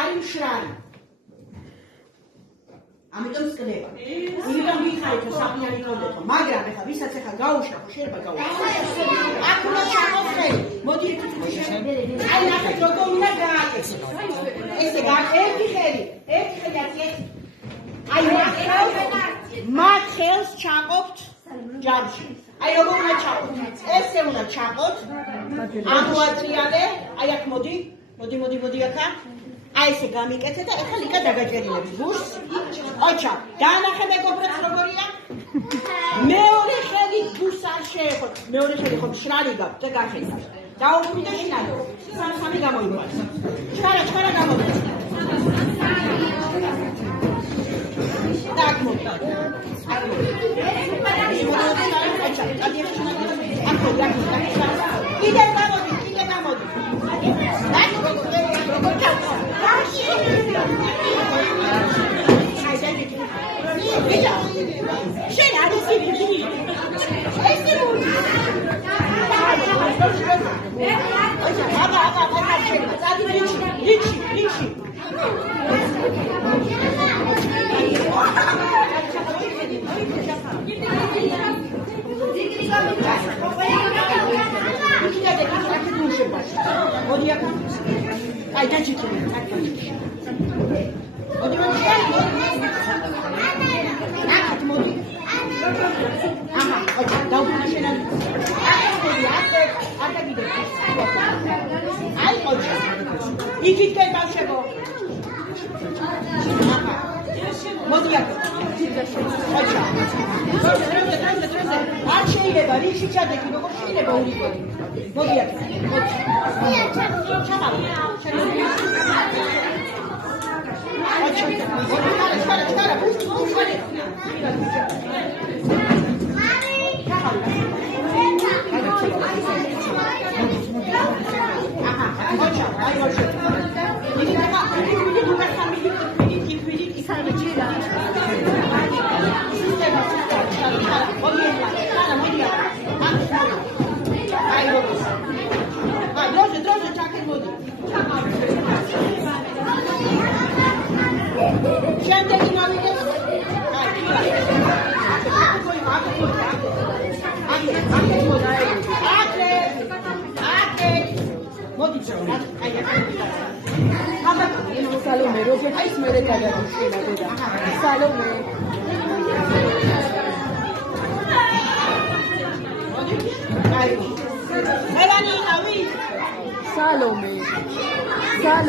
არის მშრალი. ამიტომ სკდება. იმიტომ გიხარით რომ საფიანი გქონდეთო, მაგრამ ეხლა ვისაც ეხლა გაუშვა, შეიძლება გაუშვა. აქ უნდა ჩაყოხდე. მოდი აი ნახეთ როგორ უნდა გააკეთო. ესე ერთი ხელი აწიეთ. აი მათ ხელს ჩაყობთ ჯამში. აი როგორ უნდა ჩაყოთ? ესე უნდა ჩაყოთ. ამოატრიალე, აი აქ მოდი აქა. აი ესე გამიკეთე და ეხლა ლიკა დაგაჭერილებს გულს. ოჩა, დაანახე მეგობრებს როგორია? მეორე ხელი გულს არ შეეხოთ. მეორე ხელი ხო მშრალი გაქვს და გახეცა. დაუბრუნდი და შინაგო. სამი გამოიყვანს. ჩქარა გამოდის. так вот. Კიდე გამოდი. შენ არ ისე ვიდი. ესე მოდი. აბა. Ai, dai-ci tu. Salome, Roger, hai smere da Salome. Salome.